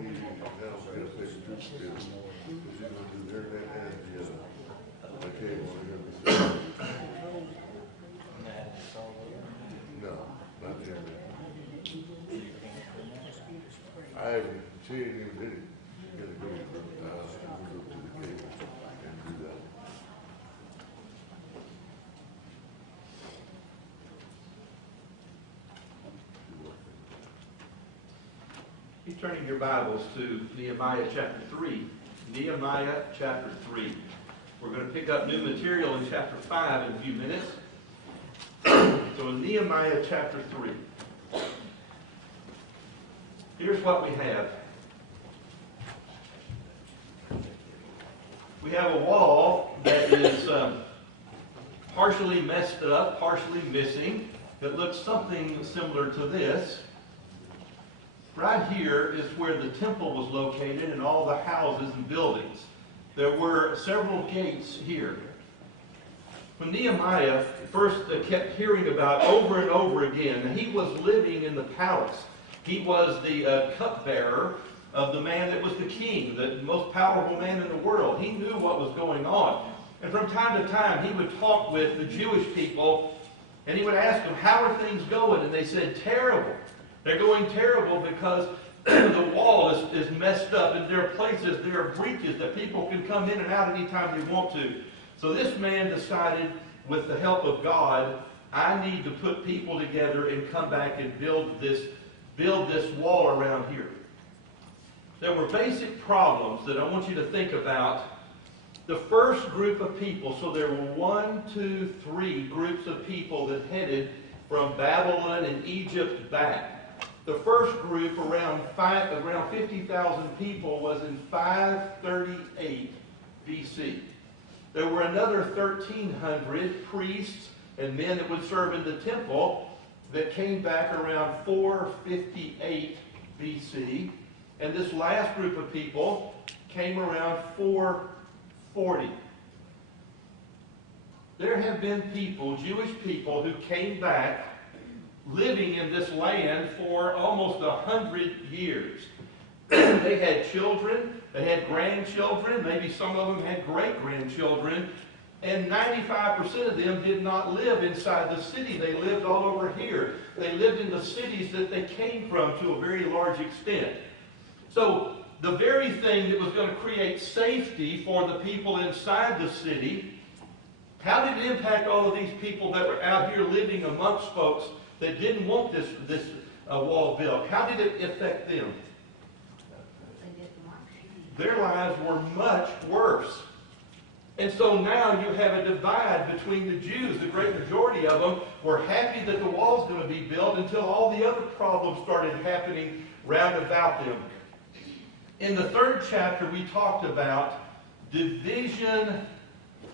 No, not yet. I haven't seen him did it. You gotta go to the cave and do that. Keep turning your Bibles to Nehemiah chapter 3. Nehemiah chapter 3. We're going to pick up new material in chapter 5 in a few minutes. So in Nehemiah chapter 3, here's what we have. We have a wall that is partially messed up, partially missing. It looks something similar to this. Right here is where the temple was located and all the houses and buildings. There were several gates here. When Nehemiah first kept hearing about over and over again, he was living in the palace. He was the cupbearer of the man that was the king, the most powerful man in the world. He knew what was going on. And from time to time, he would talk with the Jewish people, and he would ask them, how are things going? And they said, terrible. They're going terrible because the wall is messed up, and there are places, there are breaches that people can come in and out anytime they want to. So this man decided, with the help of God, I need to put people together and come back and build this wall around here. There were basic problems that I want you to think about. The first group of people, so there were 3 groups of people that headed from Babylon and Egypt back. The first group, around 50,000 people, was in 538 BC. There were another 1,300 priests and men that would serve in the temple that came back around 458 BC. And this last group of people came around 440. There have been people, Jewish people, who came back living in this land for almost 100 years. They had children, they had grandchildren, maybe some of them had great-grandchildren, and 95% of them did not live inside the city. They lived all over here. They lived in the cities that they came from to a very large extent. So the very thing that was going to create safety for the people inside the city, how did it impact all of these people that were out here living amongst folks that didn't want this wall built? How did it affect them? Their lives were much worse. And so now you have a divide between the Jews. The great majority of them were happy that the wall's going to be built until all the other problems started happening round about them. In the 3rd chapter, we talked about division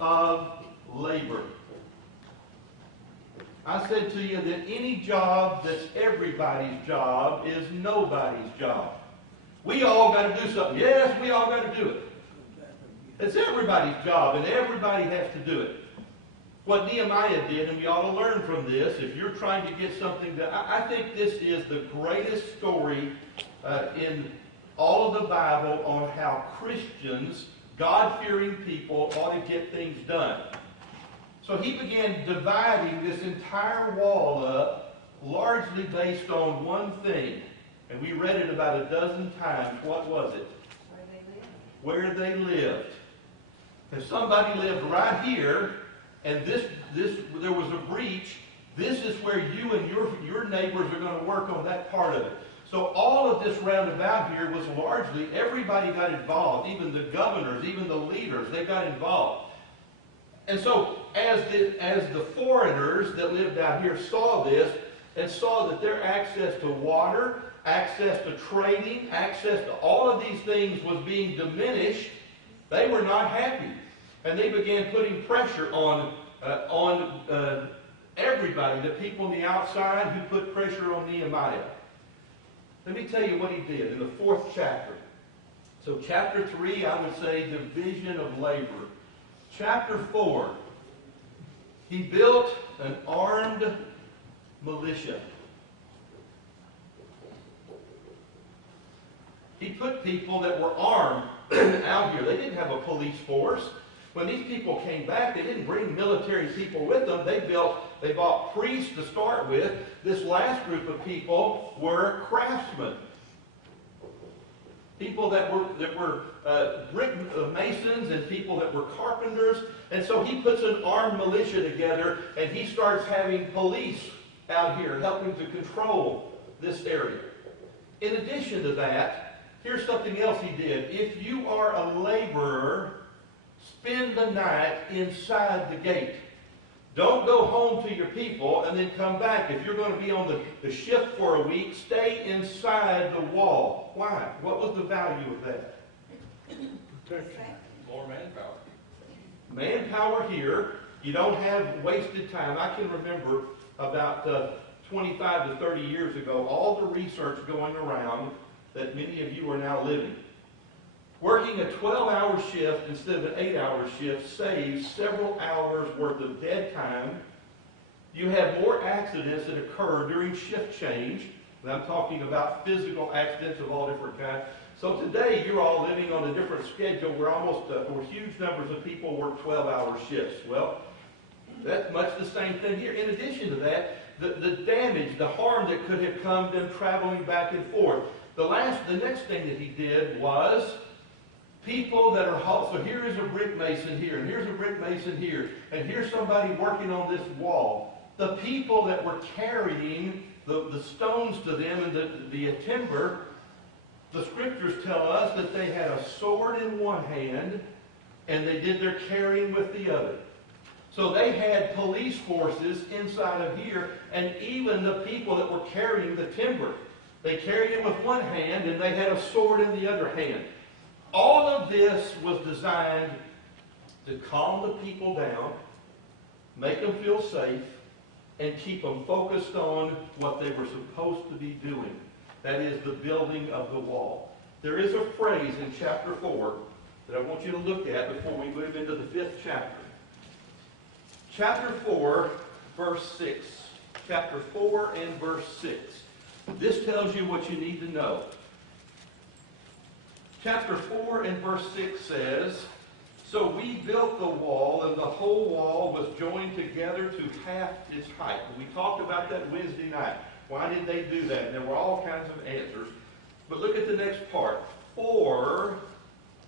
of labor. I said to you that any job that's everybody's job is nobody's job. We all got to do something. Yes, we all got to do it. It's everybody's job, and everybody has to do it. What Nehemiah did, and we ought to learn from this, if you're trying to get something that I think this is the greatest story in all of the Bible on how Christians, God-fearing people, ought to get things done. So he began dividing this entire wall up, largely based on one thing. And we read it about a dozen times. What was it? Where they lived. If somebody lived right here, and there was a breach, this is where you and your neighbors are going to work on that part of it. So all of this roundabout here was largely, everybody got involved, even the governors, even the leaders, they got involved. And so as the foreigners that lived out here saw this, and saw that their access to water, access to trading, access to all of these things was being diminished, they were not happy. And they began putting pressure on everybody, the people on the outside who put pressure on Nehemiah. Let me tell you what he did in the 4th chapter. So chapter 3, I would say division of labor. Chapter 4, he built an armed militia. He put people that were armed out here. They didn't have a police force. When these people came back, they didn't bring military people with them. They bought priests to start with. This last group of people were craftsmen. People that were brick masons and people that were carpenters. And so he puts an armed militia together, and he starts having police out here helping to control this area. In addition to that, here's something else he did. If you are a laborer, spend the night inside the gate. Don't go home to your people and then come back. If you're going to be on the shift for a week, stay inside the wall. Why? What was the value of that? Protection. More manpower. Manpower here. You don't have wasted time. I can remember about 25 to 30 years ago, all the research going around that many of you are now living. Working a 12-hour shift instead of an 8-hour shift saves several hours worth of dead time. You have more accidents that occur during shift change. And I'm talking about physical accidents of all different kinds. So today you're all living on a different schedule where where huge numbers of people work 12-hour shifts. Well, that's much the same thing here. In addition to that, the damage, the harm that could have come them traveling back and forth. The next thing that he did was people that are, so here is a brick mason here, and here's a brick mason here, and here's somebody working on this wall. The people that were carrying the stones to them and the timber, the scriptures tell us that they had a sword in one hand, and they did their carrying with the other. So they had police forces inside of here, and even the people that were carrying the timber. They carried it with one hand, and they had a sword in the other hand. All of this was designed to calm the people down, make them feel safe, and keep them focused on what they were supposed to be doing. That is the building of the wall. There is a phrase in chapter 4 that I want you to look at before we move into the 5th chapter. Chapter 4, verse 6. Chapter 4 and verse 6. This tells you what you need to know. Chapter 4 and verse 6 says, "So we built the wall, and the whole wall was joined together to half its height." We talked about that Wednesday night. Why did they do that? And there were all kinds of answers. But look at the next part. For,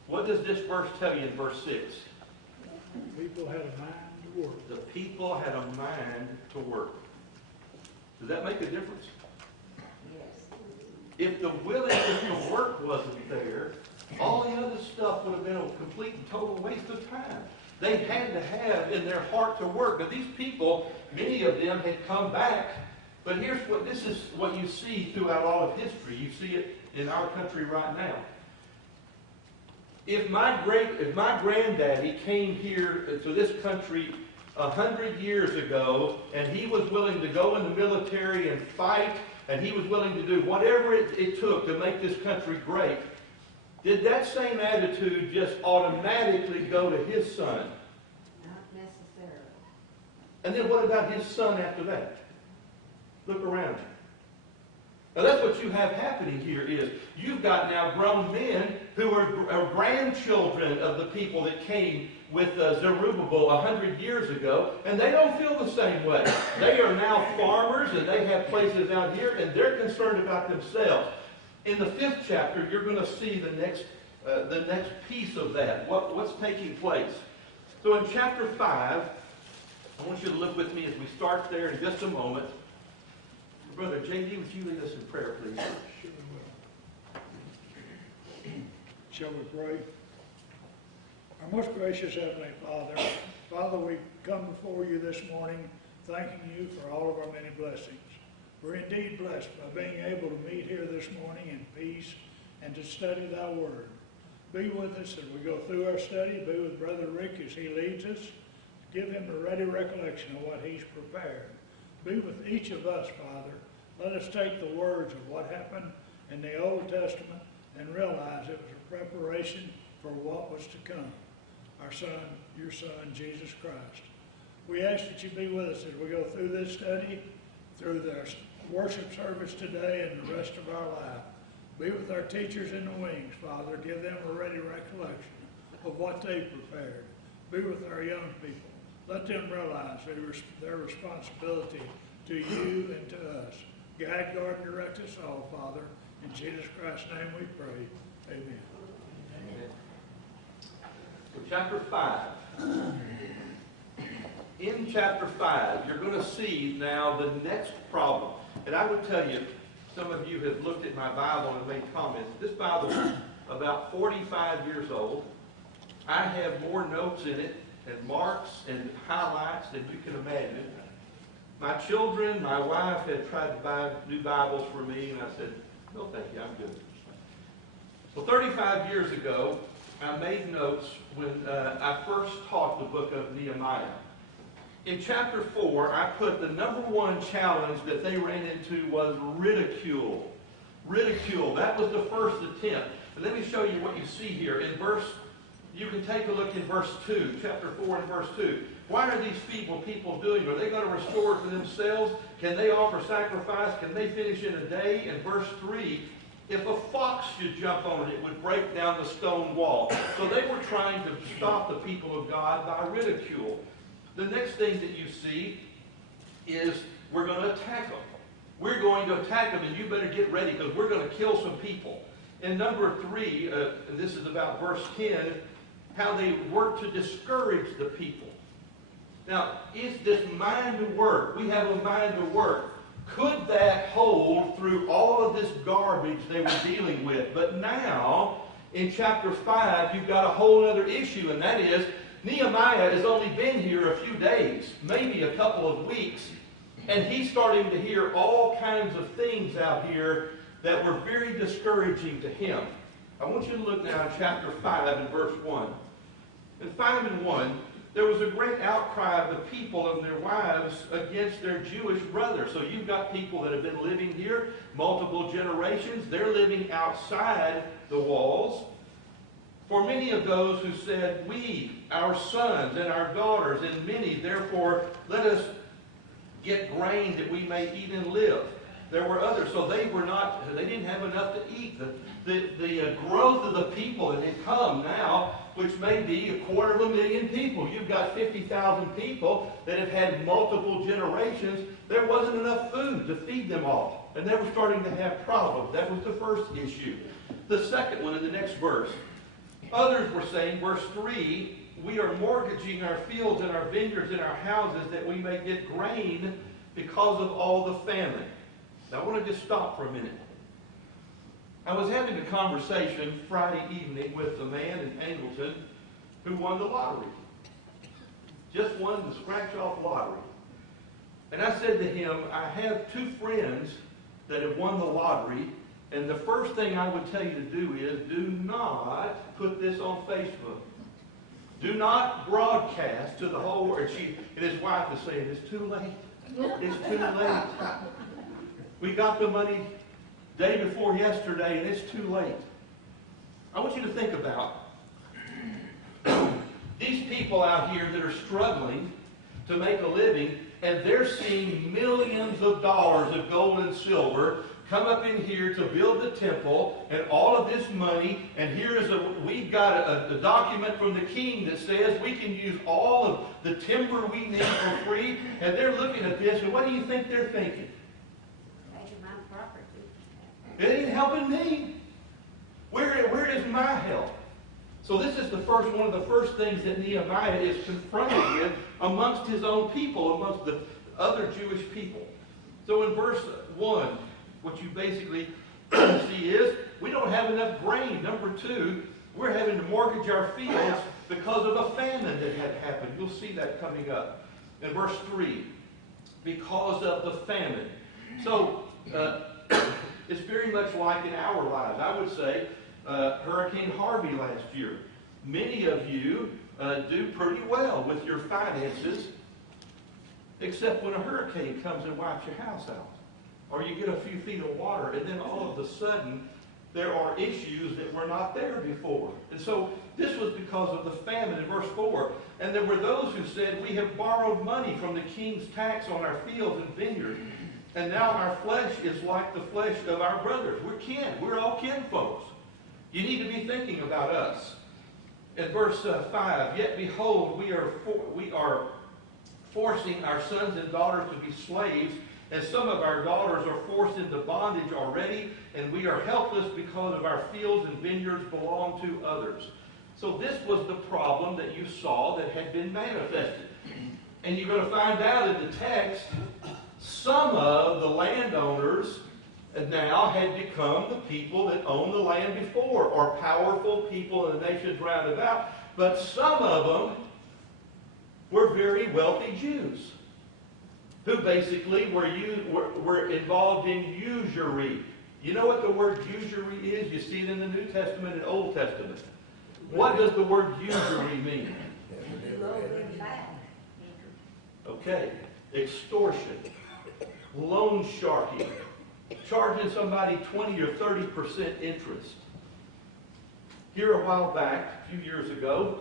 what does this verse tell you in verse 6? People had a mind to work. The people had a mind to work. Does that make a difference? If the willingness to work wasn't there, all the other stuff would have been a complete and total waste of time. They had to have in their heart to work. Now these people, many of them had come back, but this is what you see throughout all of history. You see it in our country right now. If my granddaddy came here to this country 100 years ago, and he was willing to go in the military and fight, and he was willing to do whatever it took to make this country great, did that same attitude just automatically go to his son? Not necessarily. And then what about his son after that? Look around you. Now that's what you have happening here is you've got now grown men who are grandchildren of the people that came with Zerubbabel 100 years ago, and they don't feel the same way. They are now farmers, and they have places out here, and they're concerned about themselves. In the 5th chapter, you're going to see the next piece of that, what's taking place. So in chapter 5, I want you to look with me as we start there in just a moment. Brother J.D., would you lead us in prayer, please? Sure will. Shall we pray? Our most gracious Heavenly Father, we come before you this morning thanking you for all of our many blessings. We're indeed blessed by being able to meet here this morning in peace and to study thy word. Be with us as we go through our study. Be with Brother Rick as he leads us. Give him a ready recollection of what he's prepared. Be with each of us, Father. Let us take the words of what happened in the Old Testament and realize it was a preparation for what was to come. Our Son, your Son, Jesus Christ. We ask that you be with us as we go through this study, through the worship service today and the rest of our life. Be with our teachers in the wings, Father. Give them a ready recollection of what they prepared. Be with our young people. Let them realize their responsibility to you and to us. Guide, guard, and direct us all, Father. In Jesus Christ's name we pray. Amen. Amen. So chapter 5. In chapter 5, you're going to see now the next problem. And I would tell you, some of you have looked at my Bible and made comments. This Bible is about 45 years old. I have more notes in it and marks and highlights than you can imagine. My children, my wife had tried to buy new Bibles for me, and I said, no, thank you, I'm good. Well, 35 years ago, I made notes when I first taught the book of Nehemiah. In chapter 4, I put the number one challenge that they ran into was ridicule. Ridicule. That was the first attempt. But let me show you what you see here. You can take a look in verse 2, chapter 4 and verse 2. Why are these people doing? Are they going to restore it for themselves? Can they offer sacrifice? Can they finish in a day? In verse 3, if a fox should jump on it, it would break down the stone wall. So they were trying to stop the people of God by ridicule. The next thing that you see is we're going to attack them. We're going to attack them, and you better get ready because we're going to kill some people. In number 3, and this is about verse 10, how they work to discourage the people. Now, is this mind to work? We have a mind to work. Could that hold through all of this garbage they were dealing with? But now, in chapter 5, you've got a whole other issue, and that is Nehemiah has only been here a few days, maybe a couple of weeks, and he's starting to hear all kinds of things out here that were very discouraging to him. I want you to look now in chapter 5 and verse 1. In 5 and 1, there was a great outcry of the people and their wives against their Jewish brothers. So you've got people that have been living here multiple generations. They're living outside the walls. For many of those who said, we, our sons and our daughters, and many, therefore, let us get grain that we may eat and live. There were others, so they didn't have enough to eat. The growth of the people that had come now, which may be 250,000 people. You've got 50,000 people that have had multiple generations. There wasn't enough food to feed them all. And they were starting to have problems. That was the first issue. The second one in the next verse. Others were saying, verse 3, we are mortgaging our fields and our vineyards and our houses that we may get grain because of all the famine. Now I want to just stop for a minute. I was having a conversation Friday evening with a man in Angleton who won the lottery. Just won the scratch-off lottery. And I said to him, I have 2 friends that have won the lottery, and the first thing I would tell you to do is do not put this on Facebook. Do not broadcast to the whole world. And his wife is saying, it's too late. It's too late. We got the money day before yesterday, and it's too late. I want you to think about these people out here that are struggling to make a living, and they're seeing millions of dollars of gold and silver come up in here to build the temple, and all of this money, and we've got a document from the king that says we can use all of the timber we need for free, and they're looking at this, and what do you think they're thinking? It ain't helping me. Where is my help? So this is one of the first things that Nehemiah is confronted with amongst his own people, amongst the other Jewish people. So in verse 1, what you basically see is we don't have enough grain. Number 2, we're having to mortgage our fields because of a famine that had happened. You'll see that coming up. In verse 3, because of the famine. So it's very much like in our lives. I would say Hurricane Harvey last year. Many of you do pretty well with your finances, except when a hurricane comes and wipes your house out. Or you get a few feet of water, and then all of a sudden, there are issues that were not there before. And so this was because of the famine in verse 4. And there were those who said, we have borrowed money from the king's tax on our fields and vineyards. And now our flesh is like the flesh of our brothers. We're kin. We're all kin folks. You need to be thinking about us. In verse 5, yet behold, we are forcing our sons and daughters to be slaves, and some of our daughters are forced into bondage already, and we are helpless because of our fields and vineyards belong to others. So this was the problem that you saw that had been manifested. And you're going to find out in the text, some of the landowners now had become the people that owned the land before, or powerful people in the nations round about. But some of them were very wealthy Jews who basically were involved in usury. You know what the word usury is? You see it in the New Testament and Old Testament. What does the word usury mean? You owe them back. Okay. Extortion. Loan sharking. Charging somebody 20 or 30% interest. Here a while back, a few years ago,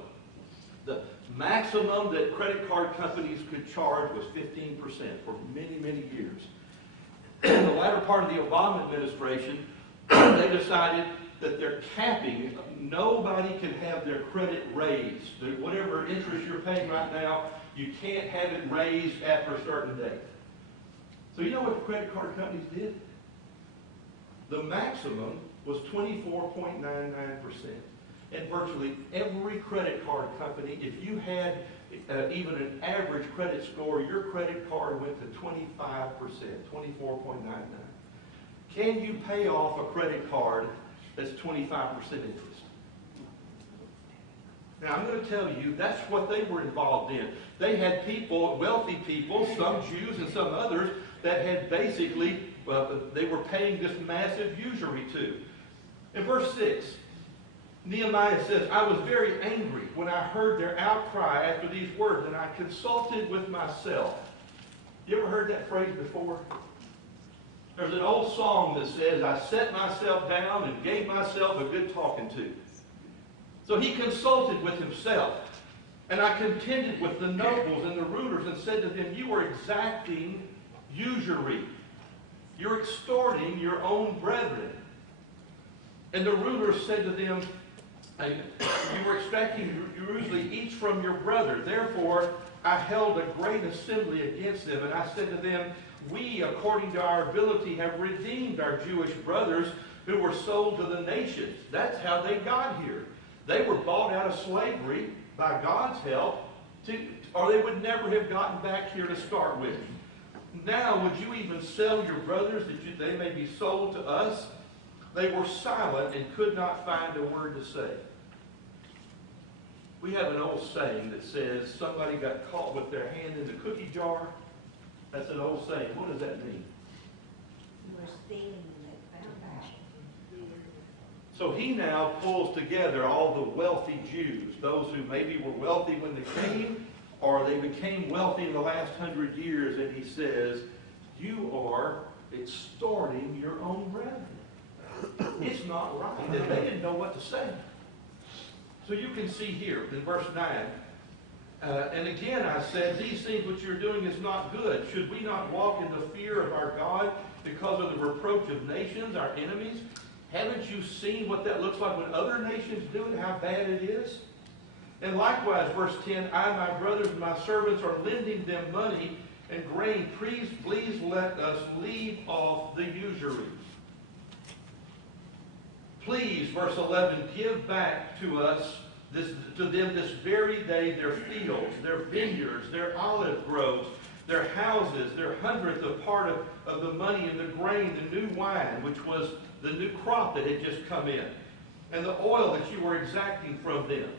the maximum that credit card companies could charge was 15% for many, many years. In the latter part of the Obama administration, they decided that they're capping. Nobody can have their credit raised. Whatever interest you're paying right now, you can't have it raised after a certain date. So you know what the credit card companies did? The maximum was 24.99%. And virtually every credit card company, if you had even an average credit score, your credit card went to 25%, 24.99. Can you pay off a credit card that's 25% interest? Now, I'm going to tell you, that's what they were involved in. They had people, wealthy people, some Jews and some others, that had basically, they were paying this massive usury to. In verse 6, Nehemiah says, I was very angry when I heard their outcry after these words, and I consulted with myself. You ever heard that phrase before? There's an old song that says, I set myself down and gave myself a good talking to. So he consulted with himself. And I contended with the nobles and the rulers and said to them, you are exacting usury. You're extorting your own brethren. And the rulers said to them, you were extracting usually each from your brother. Therefore, I held a great assembly against them. And I said to them, we, according to our ability, have redeemed our Jewish brothers who were sold to the nations. That's how they got here. They were bought out of slavery by God's help, or they would never have gotten back here to start with. Now, would you even sell your brothers that they may be sold to us? They were silent and could not find a word to say. We have an old saying that says somebody got caught with their hand in the cookie jar. That's an old saying. What does that mean? You were stealing and they found out. So he now pulls together all the wealthy Jews, those who maybe were wealthy when they came, or they became wealthy in the last 100 years, and he says, you are extorting your own brethren. It's not right. And they didn't know what to say. So you can see here in verse 9, and again I said, these things which you're doing is not good. Should we not walk in the fear of our God because of the reproach of nations, our enemies? Haven't you seen what that looks like when other nations do it, how bad it is? And likewise, verse 10, I, my brothers, and my servants are lending them money and grain. Please let us leave off the usury. Please, verse 11, give back to us, to them this very day, their fields, their vineyards, their olive groves, their houses, their hundredth of part of the money and the grain, the new wine, which was the new crop that had just come in, and the oil that you were exacting from them.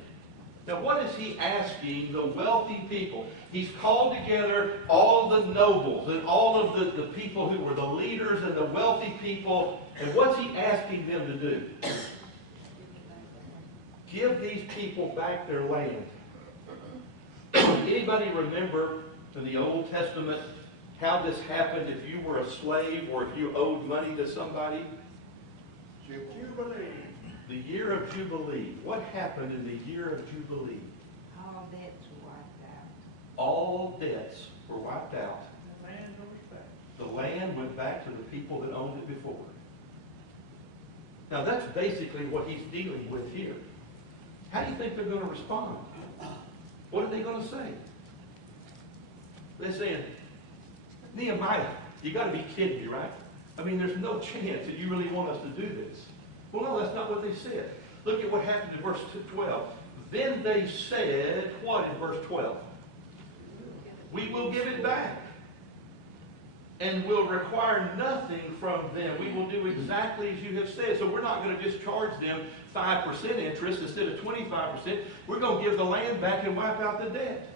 Now, what is he asking the wealthy people? He's called together all the nobles and all of the people who were the leaders and the wealthy people. And what's he asking them to do? Give these people back their land. Anybody remember in the Old Testament how this happened if you were a slave or if you owed money to somebody? Jubilee. The year of Jubilee. What happened in the year of Jubilee? All debts were wiped out. All debts were wiped out. The land goes back. The land went back to the people that owned it before. Now that's basically what he's dealing with here. How do you think they're going to respond? What are they going to say? They're saying, Nehemiah, you got to be kidding me, right? I mean, there's no chance that you really want us to do this. Well, no, that's not what they said. Look at what happened in verse 12. Then they said, what in verse 12? We will give it back and will require nothing from them. We will do exactly as you have said. So we're not going to just charge them 5% interest instead of 25%. We're going to give the land back and wipe out the debt.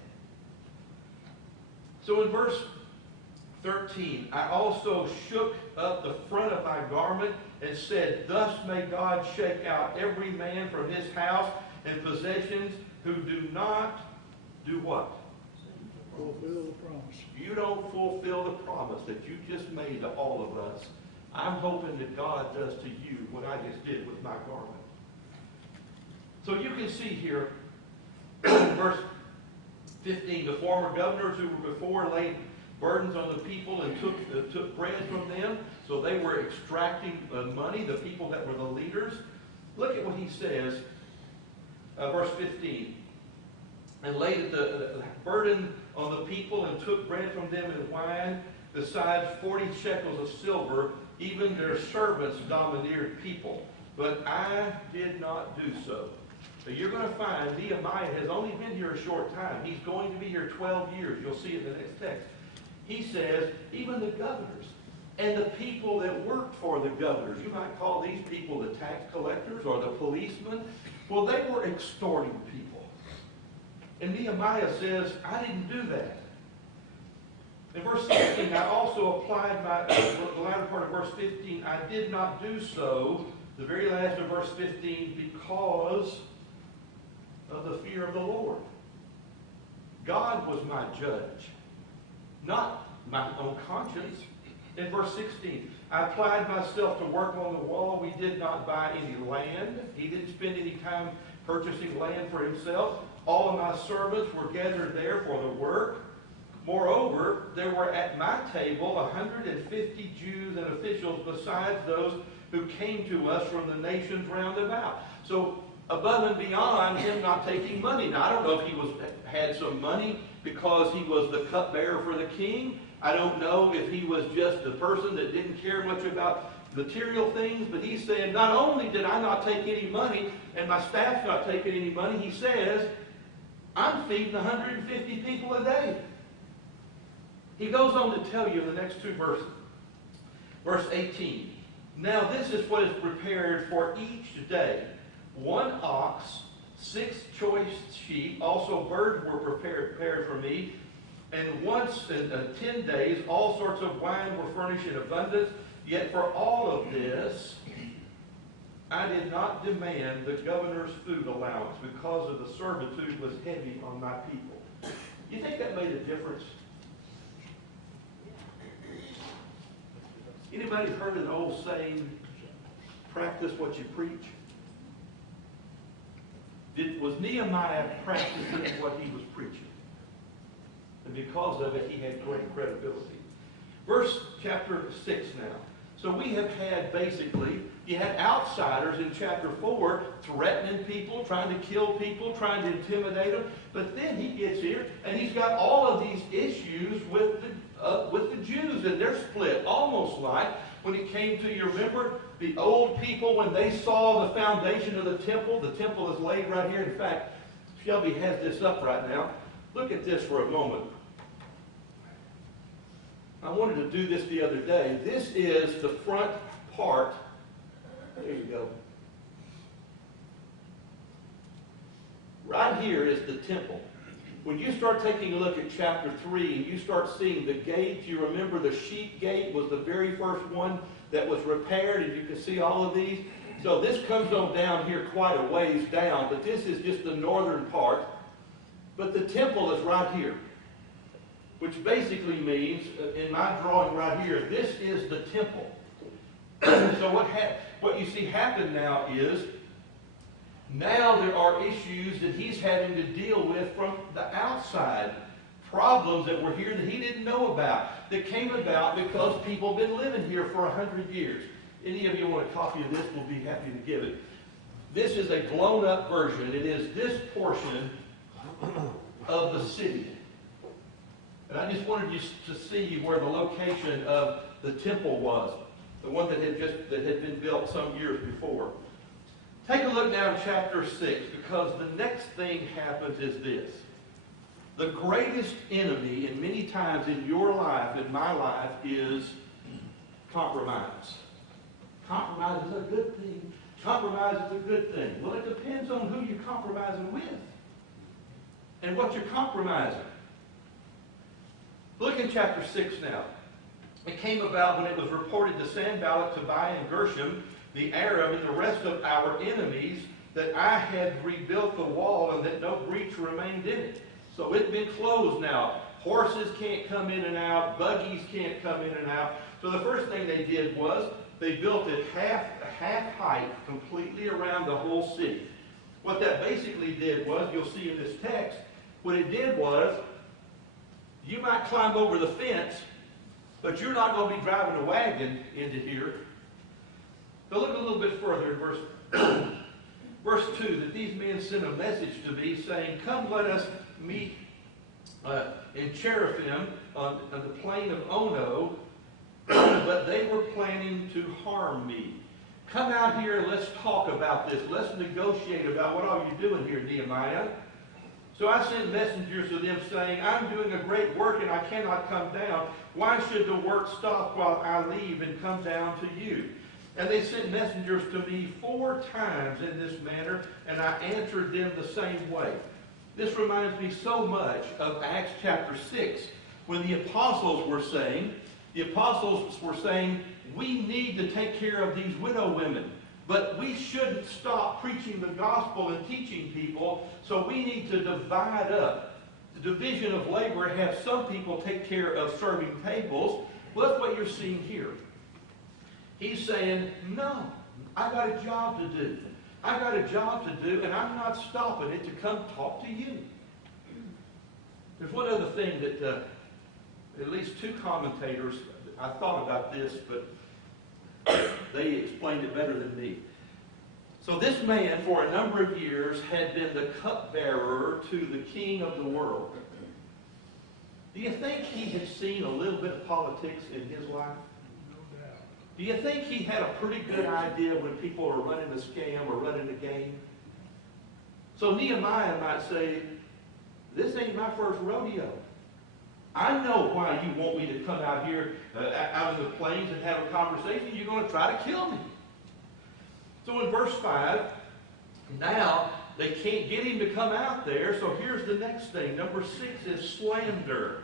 So in verse 13, I also shook up the front of my garment and said, thus may God shake out every man from his house and possessions who do not do what? Fulfill the promise. You don't fulfill the promise that you just made to all of us. I'm hoping that God does to you what I just did with my garment. So you can see here, verse 15, the former governors who were before laid burdens on the people and took bread from them. So they were extracting money, the people that were the leaders. Look at what he says, verse 15. And laid the burden on the people and took bread from them and wine, besides 40 shekels of silver. Even their servants domineered people. But I did not do so. So you're going to find Nehemiah has only been here a short time. He's going to be here 12 years. You'll see it in the next text. He says, even the governors and the people that worked for the governors, you might call these people the tax collectors or the policemen, well, they were extorting people. And Nehemiah says, I didn't do that. In verse 16, I also applied the latter part of verse 15, I did not do so, the very last of verse 15, because of the fear of the Lord. God was my judge, not my own conscience. In verse 16, I applied myself to work on the wall. We did not buy any land. He didn't spend any time purchasing land for himself. All of my servants were gathered there for the work. Moreover, there were at my table 150 Jews and officials besides those who came to us from the nations round about. So above and beyond him not taking money. Now, I don't know if he had some money because he was the cupbearer for the king. I don't know if he was just a person that didn't care much about material things, but he's saying, not only did I not take any money and my staff's not taking any money, he says, I'm feeding 150 people a day. He goes on to tell you in the next two verses. Verse 18, now this is what is prepared for each day. 1 ox, 6 choice sheep, also birds were prepared for me. And once in 10 days, all sorts of wine were furnished in abundance. Yet for all of this, I did not demand the governor's food allowance because of the servitude was heavy on my people. You think that made a difference? Anybody heard an old saying, practice what you preach? Was Nehemiah practicing what he was preaching? And because of it, he had great credibility. Verse chapter 6 now. So we have had basically, you had outsiders in chapter 4 threatening people, trying to kill people, trying to intimidate them. But then he gets here and he's got all of these issues with the Jews, and they're split. Almost like when it came to, you remember, the old people when they saw the foundation of the temple is laid right here. In fact, Shelby has this up right now. Look at this for a moment. I wanted to do this the other day. This is the front part. There you go. Right here is the temple. When you start taking a look at chapter 3 and you start seeing the gates, you remember the sheep gate was the very first one that was repaired, and you can see all of these. So this comes on down here quite a ways down, but this is just the northern part. But the temple is right here, which basically means, in my drawing right here, this is the temple. So what you see happen now is, now there are issues that he's having to deal with from the outside. problems that were here that he didn't know about, that came about because people have been living here for 100 years. Any of you want a copy of this, we'll be happy to give it. This is a blown up version. It is this portion of the city. And I just wanted you to see where the location of the temple was, the one that had been built some years before. Take a look now in chapter 6, because the next thing happens is this. The greatest enemy, and many times in your life, in my life, is compromise. Compromise is a good thing. Compromise is a good thing. Well, it depends on who you're compromising with and what you're compromising. Look in chapter 6 now. It came about when it was reported to Sanballat, Tobiah, and Gershom, the Arab, and the rest of our enemies, that I had rebuilt the wall and that no breach remained in it. So it's been closed now. Horses can't come in and out. Buggies can't come in and out. So the first thing they did was they built it half height completely around the whole city. What that basically did was, you'll see in this text, what it did was, you might climb over the fence, but you're not going to be driving a wagon into here. But look a little bit further in verse 2, that these men sent a message to me saying, come let us meet in Cherubim on the plain of Ono, but they were planning to harm me. Come out here and let's talk about this. Let's negotiate about what are you doing here, Nehemiah. So I sent messengers to them saying, I'm doing a great work and I cannot come down. Why should the work stop while I leave and come down to you? And they sent messengers to me 4 times in this manner, and I answered them the same way. This reminds me so much of Acts chapter 6, when the apostles were saying, we need to take care of these widow women. But we shouldn't stop preaching the gospel and teaching people, so we need to divide up. The division of labor, have some people take care of serving tables. Well, that's what you're seeing here. He's saying, no, I got a job to do. I got a job to do, and I'm not stopping it to come talk to you. There's one other thing that at least 2 commentators, I thought about this, but they explained it better than me. So this man, for a number of years, had been the cupbearer to the king of the world. Do you think he had seen a little bit of politics in his life? No doubt. Do you think he had a pretty good idea when people are running a scam or running a game? So Nehemiah might say, this ain't my first rodeo. I know why you want me to come out here, out in the plains and have a conversation. You're going to try to kill me. So in verse 5, now they can't get him to come out there, so here's the next thing. Number 6 is slander.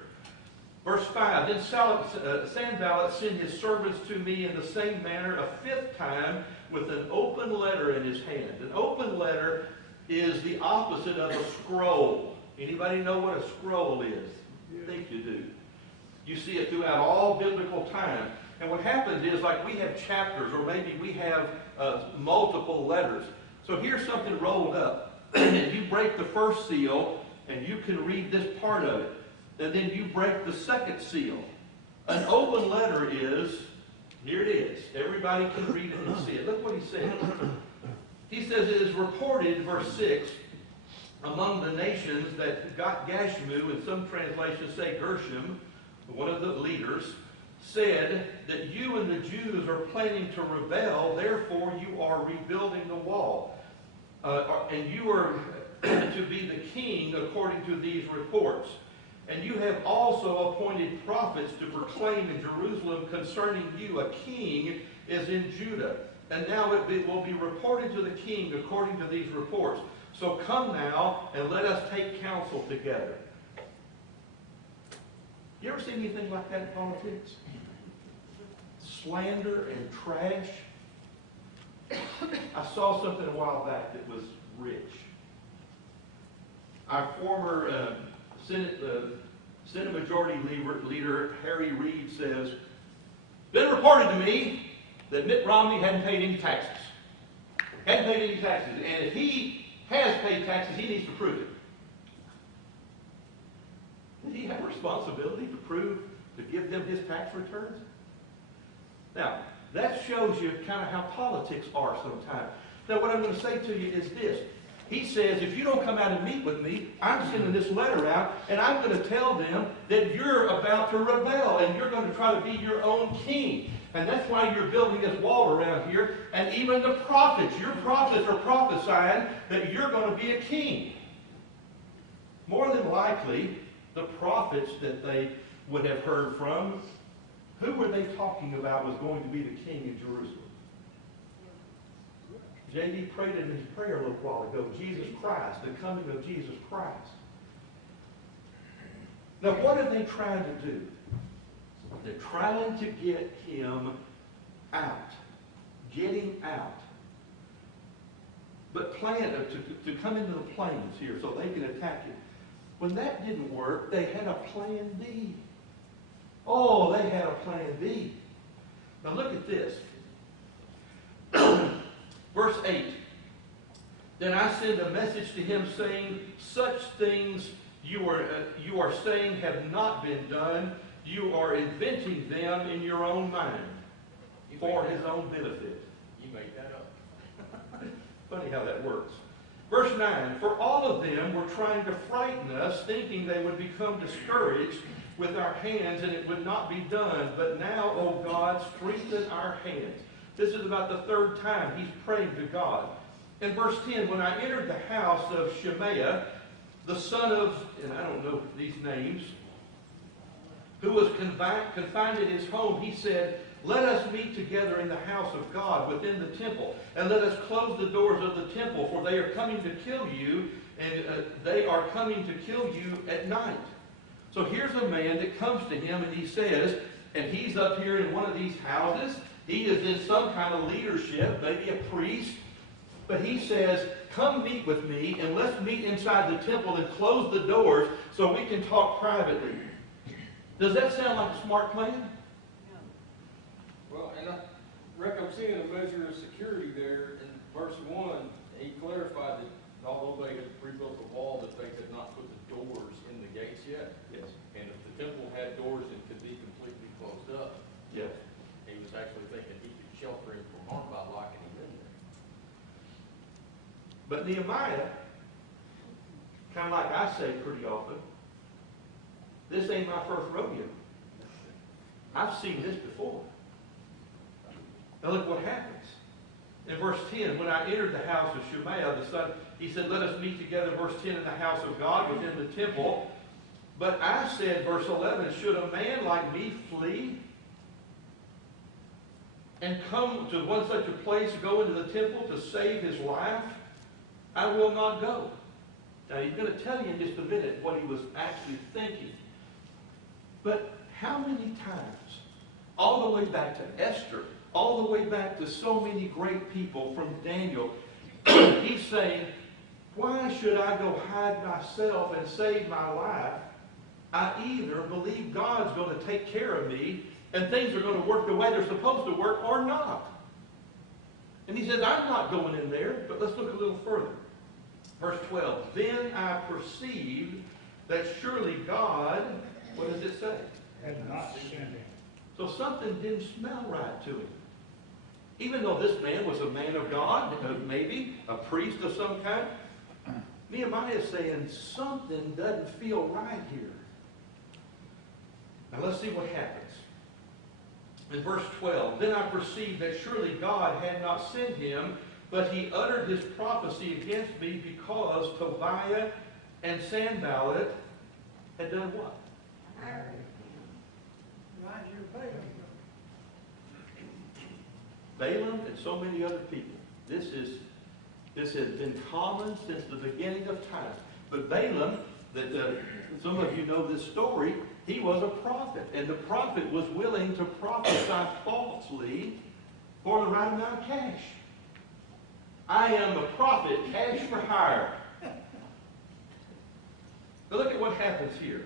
Verse 5, then Sanballat sent his servants to me in the same manner a 5th time with an open letter in his hand. An open letter is the opposite of a scroll. Anybody know what a scroll is? I think you do. You see it throughout all biblical time. And what happens is, like, we have chapters, or maybe we have multiple letters. So here's something rolled up. And you break the first seal, and you can read this part of it. And then you break the second seal. An open letter is, here it is. Everybody can read it and see it. Look what he says. He says, it is reported, verse 6, among the nations that Gashmu, and some translations say Gershom, one of the leaders, said that you and the Jews are planning to rebel, therefore you are rebuilding the wall. And you are to be the king according to these reports. And you have also appointed prophets to proclaim in Jerusalem concerning you, a king is in Judah. And now it will be reported to the king according to these reports. So come now and let us take counsel together. You ever seen anything like that in politics? Slander and trash. I saw something a while back that was rich. Our former Senate Majority Leader Harry Reid says, been reported to me that Mitt Romney hadn't paid any taxes. Hadn't paid any taxes. And if he has paid taxes, he needs to prove it. Did he have a responsibility to give them his tax returns? Now, that shows you kind of how politics are sometimes. Now, what I'm going to say to you is this. He says, if you don't come out and meet with me, I'm sending this letter out, and I'm going to tell them that you're about to rebel, and you're going to try to be your own king. And that's why you're building this wall around here. And even the prophets, your prophets are prophesying that you're going to be a king. More than likely, the prophets that they would have heard from, who were they talking about was going to be the king in Jerusalem? J.D. prayed in his prayer a little while ago, Jesus Christ, the coming of Jesus Christ. Now, what are they trying to do? They're trying to get him out. Get him out. But to come into the plains here so they can attack him. When that didn't work, they had a plan B. Oh, they had a plan B. Now look at this. Verse 8. Then I send a message to him saying, such things you are saying have not been done. You are inventing them in your own mind for his own benefit. You made that up. Funny how that works. Verse 9, for all of them were trying to frighten us, thinking they would become discouraged with our hands and it would not be done. But now, O God, strengthen our hands. This is about the third time he's praying to God. In verse 10, when I entered the house of Shemaiah, the son of, and I don't know these names, who was confined in his home, he said, let us meet together in the house of God within the temple, and let us close the doors of the temple, for they are coming to kill you, and they are coming to kill you at night. So here's a man that comes to him, and he says, and he's up here in one of these houses. He is in some kind of leadership, maybe a priest, but he says, come meet with me, and let's meet inside the temple and close the doors so we can talk privately. Does that sound like a smart plan? Well, and I reckon I'm seeing a measure of security there in verse 1. He clarified that although they had rebuilt the wall, that they had not put the doors in the gates yet. Yes. And if the temple had doors that could be completely closed up, Yes. he was actually thinking he could shelter him from harm by locking him in there. But Nehemiah, kind of like I say pretty often, this ain't my first rodeo. I've seen this before. Now look what happens. In verse 10, when I entered the house of Shemaiah, the son, he said, let us meet together, verse 10, in the house of God within the temple. But I said, verse 11, should a man like me flee and come to one such a place, go into the temple to save his life? I will not go. Now he's going to tell you in just a minute what he was actually thinking. But how many times, all the way back to Esther, all the way back to so many great people from Daniel, he's saying, why should I go hide myself and save my life? I either believe God's going to take care of me and things are going to work the way they're supposed to work or not. And he says, I'm not going in there, but let's look a little further. Verse 12, then I perceived that surely God, what does it say? Had not sent him. So something didn't smell right to him. Even though this man was a man of God, maybe a priest of some kind, Nehemiah is saying something doesn't feel right here. Now let's see what happens. In verse 12, then I perceived that surely God had not sent him, but he uttered his prophecy against me because Tobiah and Sanballat had done what? Balaam and so many other people. This has been common since the beginning of time. But Balaam, some of you know this story, he was a prophet. And the prophet was willing to prophesy falsely for the right amount of cash. I am a prophet, cash for hire. Now look at what happens here.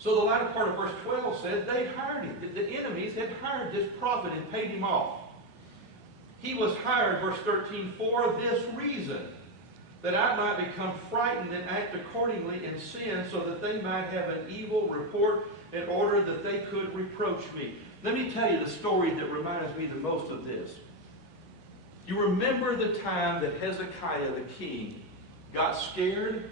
So the latter part of verse 12 says they hired him. The enemies had hired this prophet and paid him off. He was hired, verse 13, for this reason, that I might become frightened and act accordingly in sin, so that they might have an evil report in order that they could reproach me. Let me tell you the story that reminds me the most of this. You remember the time that Hezekiah the king got scared?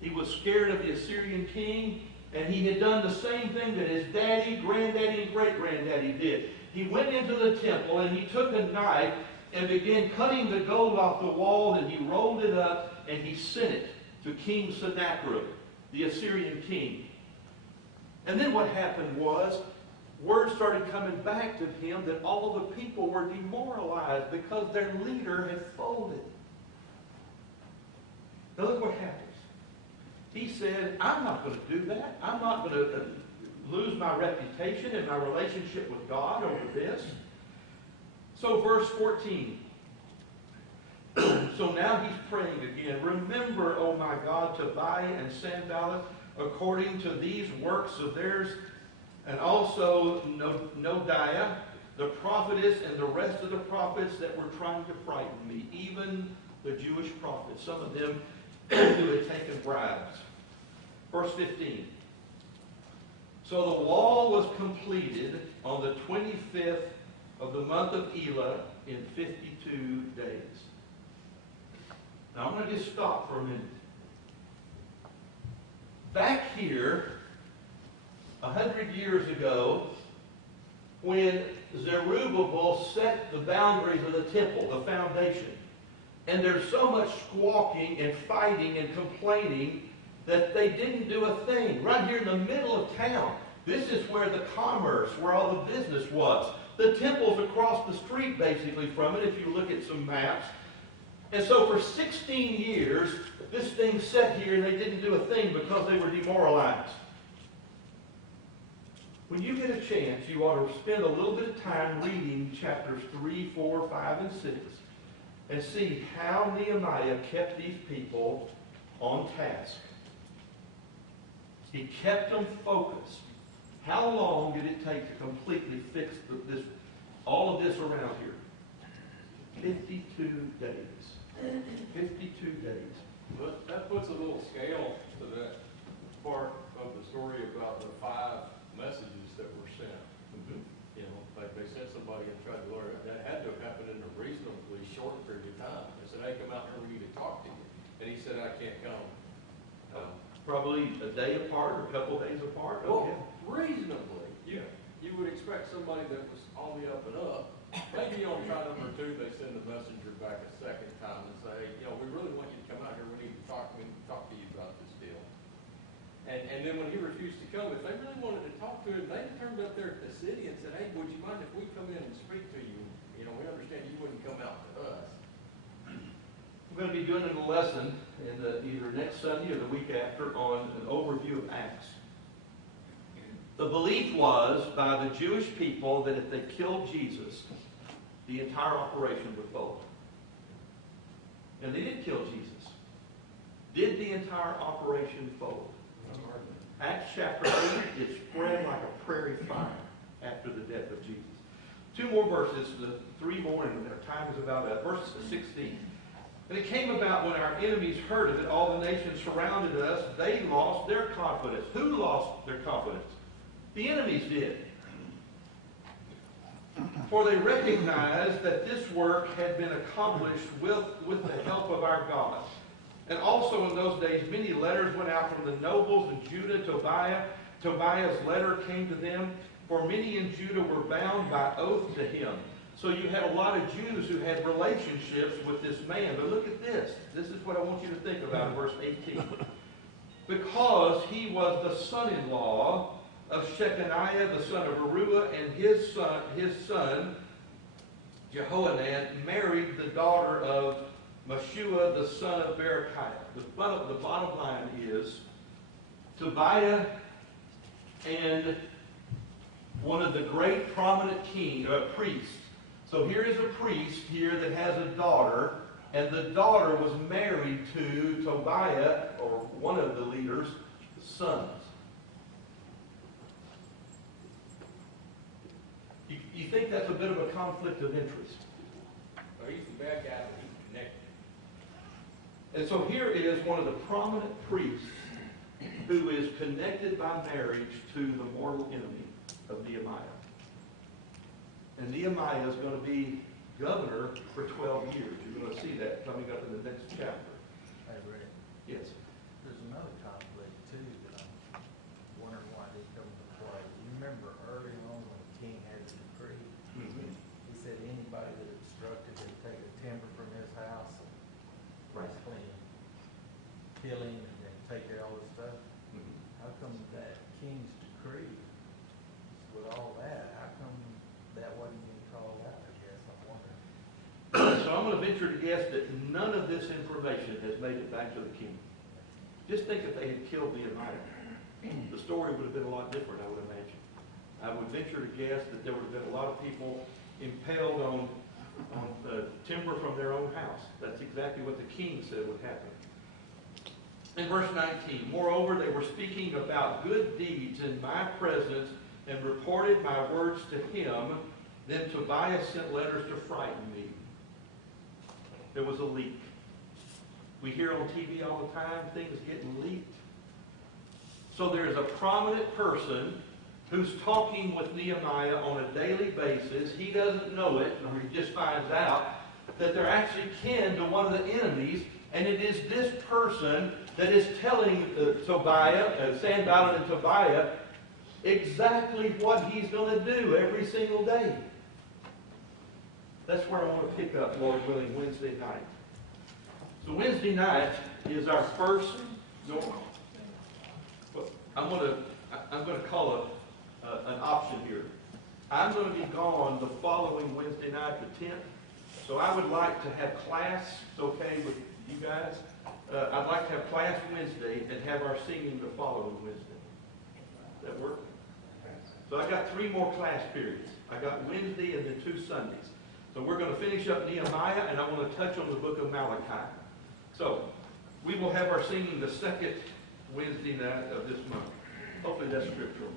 He was scared of the Assyrian king, and he had done the same thing that his daddy, granddaddy, and great-granddaddy did. He went into the temple and he took a knife and began cutting the gold off the wall, and he rolled it up and he sent it to King Sennacherib, the Assyrian king. And then what happened was, word started coming back to him that all the people were demoralized because their leader had folded. Now look what happens. He said, I'm not going to do that. I'm not going to lose my reputation and my relationship with God over this. So verse 14. So now he's praying again. Remember, O my God, Tobiah and Sanballat, according to these works of theirs, and also Nodiah, the prophetess, and the rest of the prophets that were trying to frighten me, even the Jewish prophets, some of them who had taken bribes. Verse 15. So the wall was completed on the 25th of the month of Elah in 52 days. Now I'm going to just stop for a minute. Back here, 100 years ago, when Zerubbabel set the boundaries of the temple, the foundation, and there's so much squawking and fighting and complaining that they didn't do a thing. Right here in the middle of town, this is where the commerce, where all the business was. The temple's across the street, basically, from it, if you look at some maps. And so for 16 years, this thing sat here and they didn't do a thing because they were demoralized. When you get a chance, you ought to spend a little bit of time reading chapters 3, 4, 5, and 6 and see how Nehemiah kept these people on task. He kept them focused. How long did it take to completely fix all of this around here? 52 days. 52 days. But that puts a little scale to that part of the story about the 5 messages that were sent. Mm-hmm. You know, like they sent somebody and tried to lure it. That had to have happened in a reasonably short period of time. They said, hey, come out here, we need to talk to you. And he said, I can't come. Probably a day apart or a couple days apart. Well, Okay. reasonably, you would expect somebody that was on the up and up. Maybe on try number 2, they send the messenger back a second time and say, you know, we really want you to come out here. We need to talk to you about this deal. And then when he refused to come, if they really wanted to talk to him, they turned up there at the city and said, hey, would you mind if we come in and speak to you? You know, we understand you wouldn't come out to us. We're going to be doing a lesson in either next Sunday or the week after on an overview of Acts. The belief was by the Jewish people that if they killed Jesus, the entire operation would fold. And they did kill Jesus. Did the entire operation fold? Acts chapter 8, it spread like a prairie fire after the death of Jesus. 2 more verses, 3 more, and our time is about up. Verse 16. And it came about when our enemies heard of it, all the nations surrounded us, they lost their confidence. Who lost their confidence? The enemies did. For they recognized that this work had been accomplished with the help of our God. And also in those days, many letters went out from the nobles in Judah, Tobiah. Tobiah's letter came to them, for many in Judah were bound by oath to him. So you had a lot of Jews who had relationships with this man. But look at this. This is what I want you to think about in verse 18. Because he was the son-in-law of Shechaniah, the son of Aruah, and his son, Jehohanan, married the daughter of Meshua, the son of Berechiah. The bottom line is, Tobiah and one of the great prominent priests. So here is a priest here that has a daughter, and the daughter was married to Tobiah, or one of the leaders' sons. You think that's a bit of a conflict of interest? Well, he's the bad guy, but he's connected. And so here is one of the prominent priests who is connected by marriage to the mortal enemy of Nehemiah. And Nehemiah is going to be governor for 12 years. You're going to see that coming up in the next chapter. Hey, Rick, Yes. there's another conflict too that I'm wondering why did come into play. You remember early on when the king had the decree, he said anybody that obstructed would take a timber from his house and basically kill him and then take care of all his stuff. How come that king's decree, with all that, how come that wasn't being called out, I guess, I'm wondering. So I'm going to venture to guess that none of this information has made it back to the king. Just think if they had killed Nehemiah. The story would have been a lot different, I would imagine. I would venture to guess that there would have been a lot of people impaled on timber from their own house. That's exactly what the king said would happen. In verse 19, moreover, they were speaking about good deeds in my presence and reported my words to him. Then Tobiah sent letters to frighten me. There was a leak. We hear on TV all the time, things getting leaked. So there is a prominent person who's talking with Nehemiah on a daily basis. He doesn't know it, or he just finds out that they're actually kin to one of the enemies, and it is this person that is telling Sanballat and Tobiah exactly what he's going to do every single day. That's where I want to pick up, Lord willing, Wednesday night. So Wednesday night is our first. I'm going to call an option here. I'm going to be gone the following Wednesday night, the 10th. So I would like to have class. It's okay with you guys. I'd like to have class Wednesday and have our singing the following Wednesday. Does that work? So I got 3 more class periods. I got Wednesday and then 2 Sundays. So we're going to finish up Nehemiah, and I want to touch on the book of Malachi. So we will have our singing the second Wednesday night of this month. Hopefully that's scriptural.